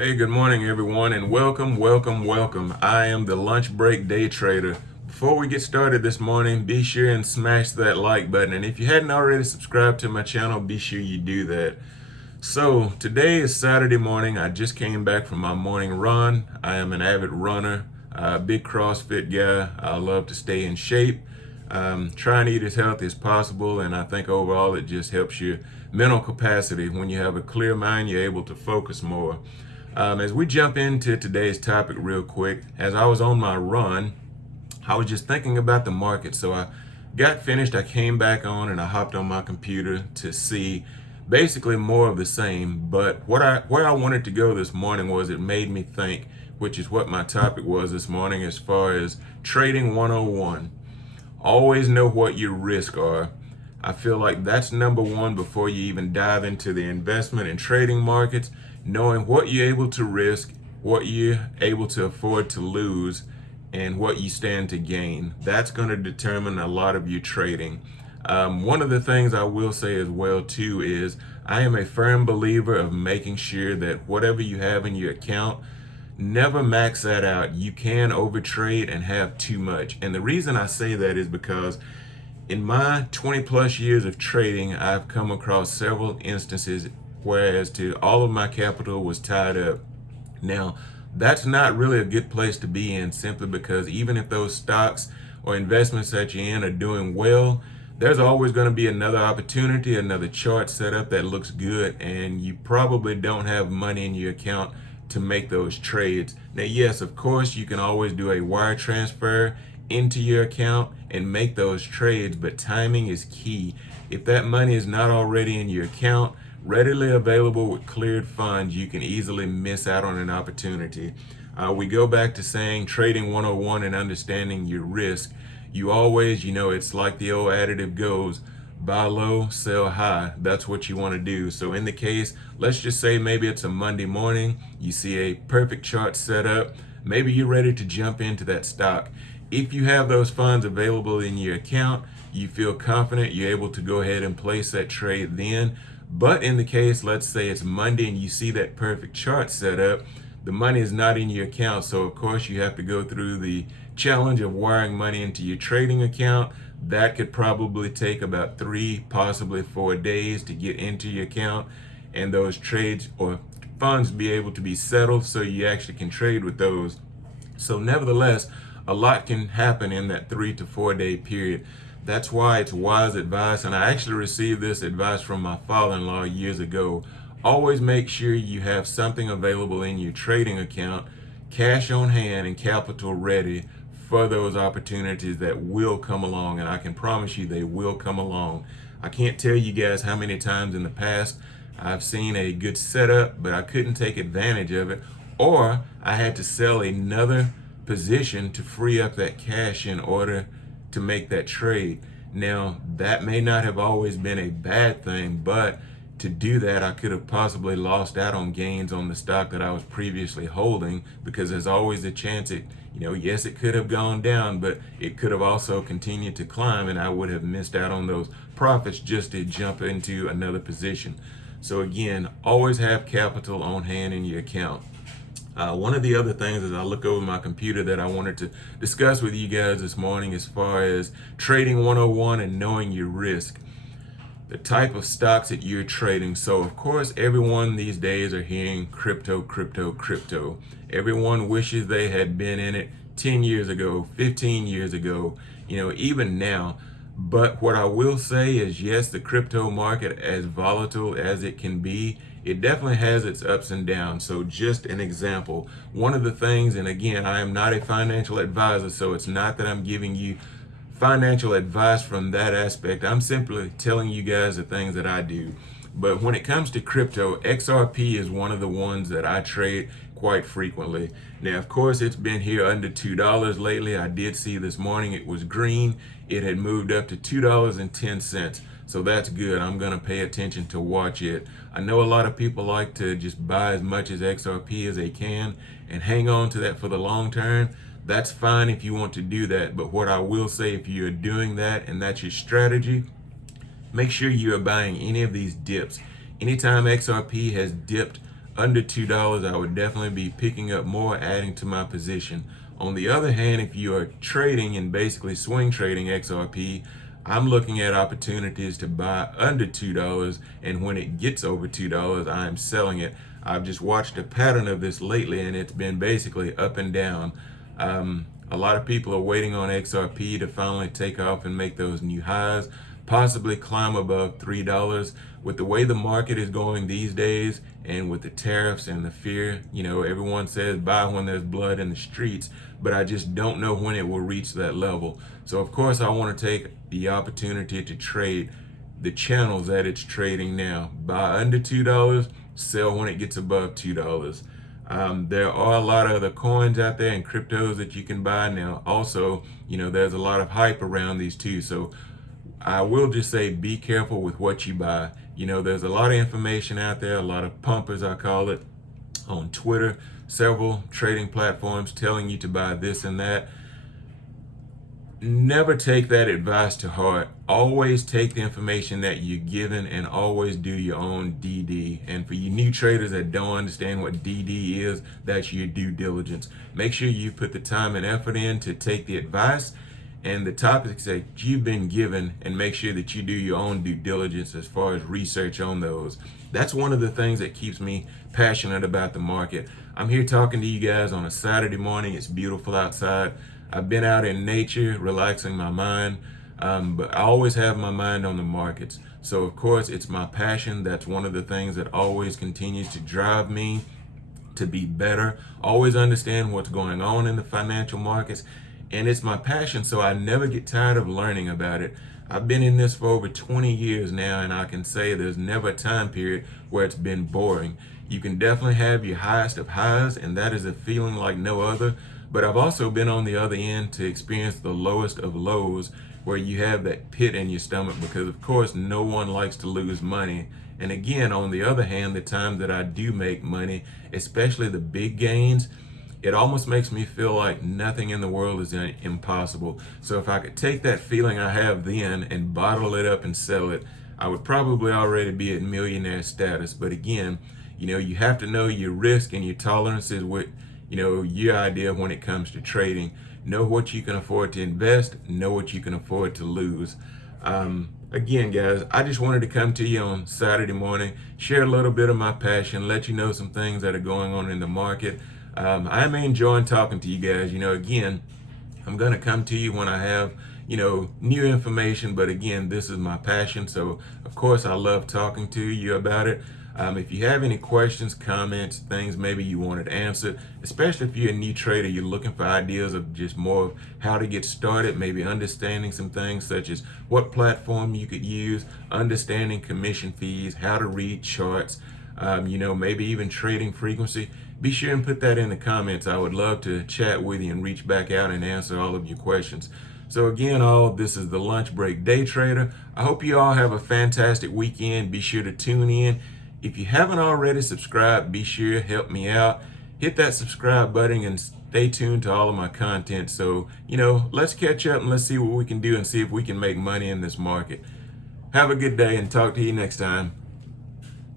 Hey, good morning, everyone, and welcome. I am the lunch break day trader. Before we get started this morning, be sure and smash that like button. And if you hadn't already subscribed to my channel, be sure you do that. So, today is Saturday morning. I just came back from my morning run. I am an avid runner, a big CrossFit guy. I love to stay in shape. Try and eat as healthy as possible, and I think overall it just helps your mental capacity. When you have a clear mind, you're able to focus more. As we jump into today's topic real quick, as I was on my run, I was just thinking about the market. So I got finished, I came back on and I hopped on my computer to see basically more of the same. But where I wanted to go this morning was it made me think, which is what my topic was this morning as far as trading 101. Always know what your risks are. I feel like that's number one before you even dive into the investment and trading markets. Knowing what you're able to risk, what you're able to afford to lose, and what you stand to gain. That's going to determine a lot of your trading. One of the things I will say as well too is I am a firm believer of making sure that whatever you have in your account, never max that out. You can overtrade and have too much. And the reason I say that is because in my 20 plus years of trading, I've come across several instances whereas to all of my capital was tied up. Now, that's not really a good place to be in simply because even if those stocks or investments that you're in are doing well, there's always going to be another opportunity, another chart set up that looks good, and you probably don't have money in your account to make those trades. Now, yes, of course, you can always do a wire transfer into your account and make those trades, but timing is key. If that money is not already in your account, readily available with cleared funds, you can easily miss out on an opportunity. We go back to saying trading 101 and understanding your risk. You always, it's like the old additive goes, buy low, sell high. That's what you want to do. So in the case, let's just say maybe it's a Monday morning, you see a perfect chart set up, maybe you're ready to jump into that stock. If you have those funds available in your account, you feel confident, you're able to go ahead and place that trade then. But in the case, let's say it's Monday and you see that perfect chart set up, the money is not in your account. So of course you have to go through the challenge of wiring money into your trading account. That could probably take about 3, possibly 4 days to get into your account and those trades or funds be able to be settled so you actually can trade with those. So nevertheless, a lot can happen in that 3 to 4 day period. That's why it's wise advice, and I actually received this advice from my father-in-law years ago. Always make sure you have something available in your trading account, cash on hand and capital ready for those opportunities that will come along, and I can promise you they will come along. I can't tell you guys how many times in the past I've seen a good setup, but I couldn't take advantage of it, or I had to sell another position to free up that cash in order to make that trade. Now, that may not have always been a bad thing, but to do that, I could have possibly lost out on gains on the stock that I was previously holding because there's always a chance yes, it could have gone down, but it could have also continued to climb and I would have missed out on those profits just to jump into another position. So again, always have capital on hand in your account. One of the other things as I look over my computer that I wanted to discuss with you guys this morning as far as trading 101 and knowing your risk, the type of stocks that you're trading. So of course, everyone these days are hearing crypto, crypto, crypto. Everyone wishes they had been in it 10 years ago, 15 years ago, even now. But what I will say is, yes, the crypto market, as volatile as it can be, it definitely has its ups and downs. So just an example, one of the things, and again, I am not a financial advisor, so it's not that I'm giving you financial advice from that aspect. I'm simply telling you guys the things that I do. But when it comes to crypto, XRP is one of the ones that I trade quite frequently. Now, of course, it's been here under $2 lately. I did see this morning it was green. It had moved up to $2.10. So that's good. I'm going to pay attention to watch it. I know a lot of people like to just buy as much as XRP as they can and hang on to that for the long term. That's fine if you want to do that. But what I will say, if you're doing that and that's your strategy, make sure you are buying any of these dips. Anytime XRP has dipped under $2, I would definitely be picking up more, adding to my position. On the other hand, if you are trading and basically swing trading XRP, I'm looking at opportunities to buy under $2, and when it gets over $2, I'm selling it. I've just watched a pattern of this lately, and it's been basically up and down. A lot of people are waiting on XRP to finally take off and make those new highs, possibly climb above $3. With the way the market is going these days, and with the tariffs and the fear, everyone says buy when there's blood in the streets, but I just don't know when it will reach that level. So of course I want to take the opportunity to trade the channels that it's trading now. Buy under $2, sell when it gets above $2. There are a lot of other coins out there and cryptos that you can buy now. Also, there's a lot of hype around these too. So I will just say be careful with what you buy. There's a lot of information out there, a lot of pumpers, I call it, on Twitter, several trading platforms telling you to buy this and that. Never take that advice to heart. Always take the information that you're given and always do your own DD. And for you new traders that don't understand what DD is, that's your due diligence. Make sure you put the time and effort in to take the advice and the topics that you've been given, and make sure that you do your own due diligence as far as research on those. That's one of the things that keeps me passionate about the market. I'm here talking to you guys on a Saturday morning. It's beautiful outside. I've been out in nature, relaxing my mind, but I always have my mind on the markets. So of course, it's my passion. That's one of the things that always continues to drive me to be better, always understand what's going on in the financial markets. And it's my passion, so I never get tired of learning about it. I've been in this for over 20 years now, and I can say there's never a time period where it's been boring. You can definitely have your highest of highs, and that is a feeling like no other. But I've also been on the other end to experience the lowest of lows, where you have that pit in your stomach, because of course no one likes to lose money. And again, on the other hand, the time that I do make money, especially the big gains, it almost makes me feel like nothing in the world is impossible. So if I could take that feeling I have then and bottle it up and sell it, I would probably already be at millionaire status. But again, you have to know your risk and your tolerances with, your idea when it comes to trading. Know what you can afford to invest, know what you can afford to lose. Again, guys, I just wanted to come to you on Saturday morning, share a little bit of my passion, let you know some things that are going on in the market. I'm enjoying talking to you guys. Again, I'm going to come to you when I have, new information. But again, this is my passion. So, of course, I love talking to you about it. If you have any questions, comments, things maybe you wanted answered, especially if you're a new trader, you're looking for ideas of just more of how to get started, maybe understanding some things such as what platform you could use, understanding commission fees, how to read charts, maybe even trading frequency. Be sure and put that in the comments. I would love to chat with you and reach back out and answer all of your questions. So again, this is the Lunch Break Day Trader. I hope you all have a fantastic weekend. Be sure to tune in. If you haven't already subscribed, be sure to help me out. Hit that subscribe button and stay tuned to all of my content. So, let's catch up and let's see what we can do and see if we can make money in this market. Have a good day and talk to you next time.